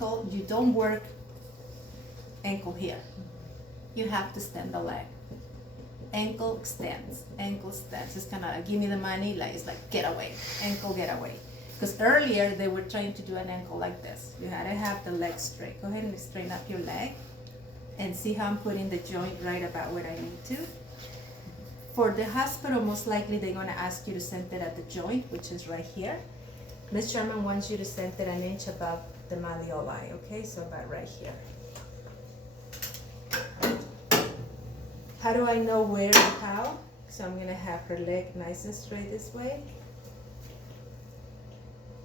ankle, you don't work ankle here. You have to stand the leg. Ankle extends, ankle extends. It's kind of like, give me the money, like it's like get away, ankle get away. Because earlier they were trying to do an ankle like this. You had to have the leg straight. Go ahead and straighten up your leg and see how I'm putting the joint right about where I need to. For the hospital, most likely they're gonna ask you to center at the joint, which is right here. Ms. Sherman wants you to center an inch above the malleoli, okay? So about right here. How do I know where and how? So I'm gonna have her leg nice and straight this way.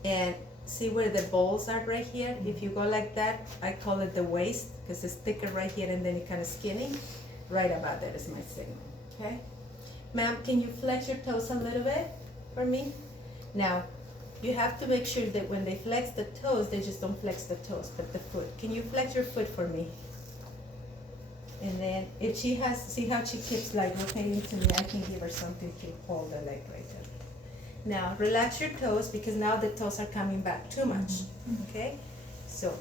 And see where the balls are right here? If you go like that, I call it the waist, because it's thicker right here and then it's kind of skinny. Right about there is my signal, okay? Ma'am, can you flex your toes a little bit for me? Now, you have to make sure that when they flex the toes, they just don't flex the toes, but the foot. Can you flex your foot for me? And then if she has, see how she keeps like rotating to me, I can give her something to hold the leg right there. Now, relax your toes because now the toes are coming back too much, okay? So,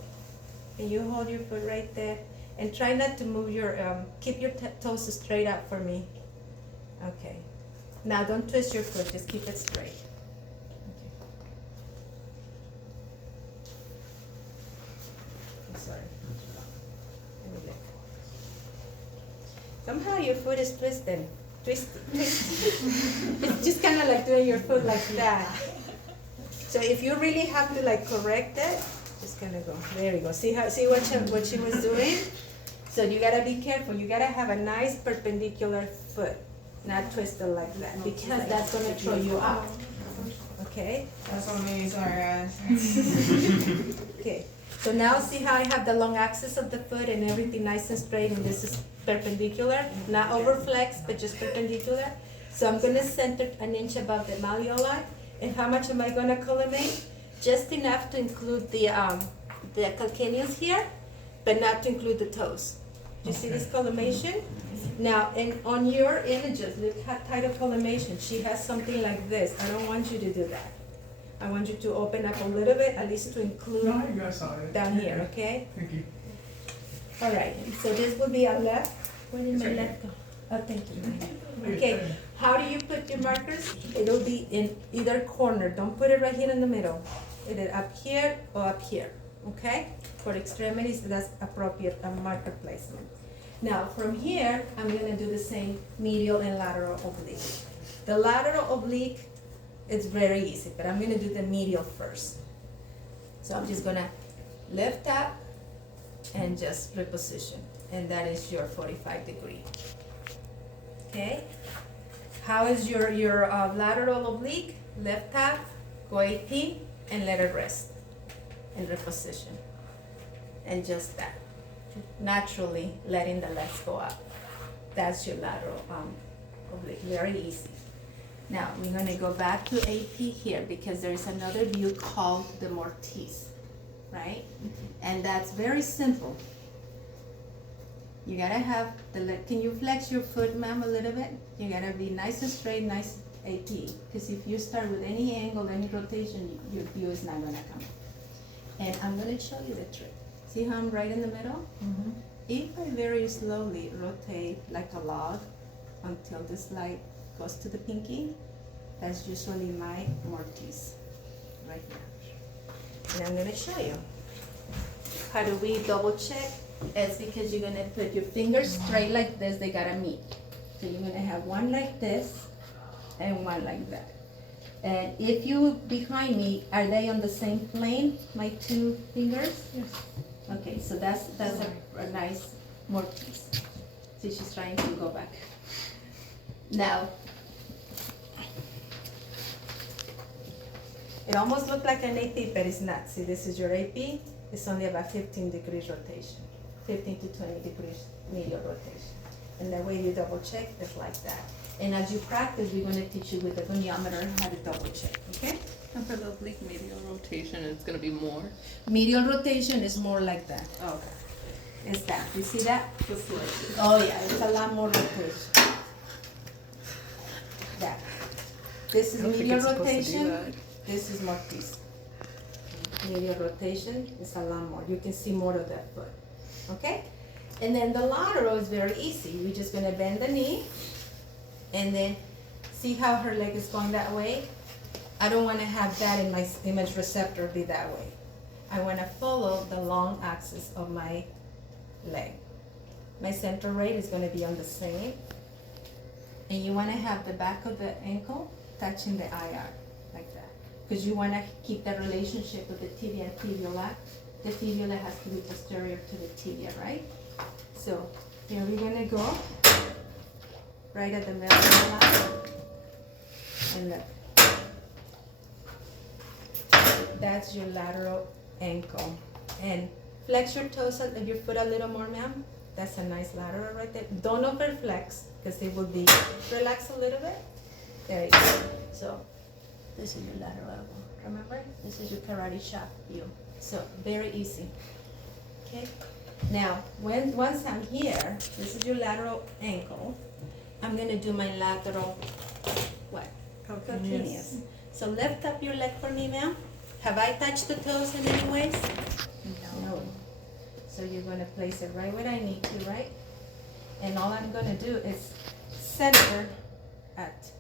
can you hold your foot right there? And try not to move your, keep your toes straight up for me. Okay. Now, don't twist your foot, just keep it straight. Okay. I'm sorry. Let me look. Somehow your foot is twisted. Twist. It's just kind of like doing your foot like that. So if you really have to like correct it, just kind of go. There you go. See what she was doing? So you gotta be careful. You gotta have a nice perpendicular foot, not twisted like that, because that's gonna throw you off. Okay. That's what made me sorry, guys. Okay. So now see how I have the long axis of the foot and everything nice and straight, and this is perpendicular, not over flex, but just perpendicular. So I'm gonna center an inch above the malleoli. And how much am I gonna collimate? Just enough to include the calcaneus here, but not to include the toes. Do you see this collimation? Now, on your images, look how tight of collimation. She has something like this. I don't want you to do that. I want you to open up a little bit, at least to include No, you guys saw it. down here, okay? Thank you. All right, so this will be our left. Where did my left go? Oh, thank you. Okay, how do you put your markers? It'll be in either corner. Don't put it right here in the middle. Either up here or up here, okay? For extremities, that's appropriate marker placement. Now, from here, I'm gonna do the same medial and lateral oblique. The lateral oblique, it's very easy, but I'm gonna do the medial first. So I'm just gonna lift up and just reposition, and that is your 45 degree. Okay? How is your lateral oblique? Lift up, go 18, and let it rest, and reposition. And just that. Naturally letting the legs go up. That's your lateral oblique, very easy. Now, we're gonna go back to AP here because there's another view called the Mortise, right? And that's very simple. You gotta have the leg. Can you flex your foot, ma'am, a little bit? You gotta be nice and straight, nice AP. Because if you start with any angle, any rotation, your view is not gonna come. And I'm gonna show you the trick. See how I'm right in the middle? If I very slowly rotate like a log until this light goes to the pinky, that's usually my Mortise, right here. And I'm gonna show you. How do we double check? It's because you're gonna put your fingers straight like this, they gotta meet. So you're gonna have one like this and one like that. And if you behind me, are they on the same plane, my two fingers? Yes. Okay, so that's a nice Mortise. See, she's trying to go back. Now, it almost looked like an AP, but it's not. See, this is your AP. It's only about 15 degrees rotation, 15 to 20 degrees medial rotation. And the way you double check is like that. And as you practice, we're going to teach you with the goniometer how to double check, okay? And for the oblique medial rotation, it's gonna be more. Medial rotation is more like that. Okay. It's that. You see that? Just like Oh yeah, it's a lot more rotation. That. This is medial rotation. This is Mortise. medial rotation is a lot more. You can see more of that foot, okay? And then the lateral is very easy. We're just gonna bend the knee, and then see how her leg is going that way? I don't wanna have that in my image receptor be that way. I wanna follow the long axis of my leg. My center rate is gonna be on the same. And you wanna have the back of the ankle touching the IR, like that. Because you wanna keep that relationship with the tibia and fibula. The fibula has to be posterior to the tibia, right? So, here we're gonna go, right at the middle of the lat. And look. That's your lateral ankle. And flex your toes and your foot a little more, ma'am. That's a nice lateral right there. Don't over flex, because it will be, relax a little bit. There you go. So, this is your lateral elbow. Remember? This is your karate chop view. So, very easy. Okay? Now, once I'm here, this is your lateral ankle. I'm gonna do my lateral, what? Calcaneus. So lift up your leg for me, ma'am. Have I touched the toes in any ways? No. So you're gonna place it right where I need to, right? And all I'm gonna do is center at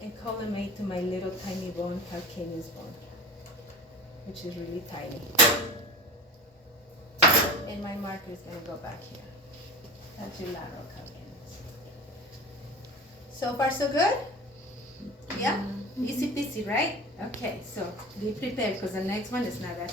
and collimate to my little tiny bone, calcaneus bone, which is really tiny. And my marker is gonna go back here. That's your lateral calcaneus. So far so good? Yeah? Easy peasy, right? Okay, so be prepared because the next one is not that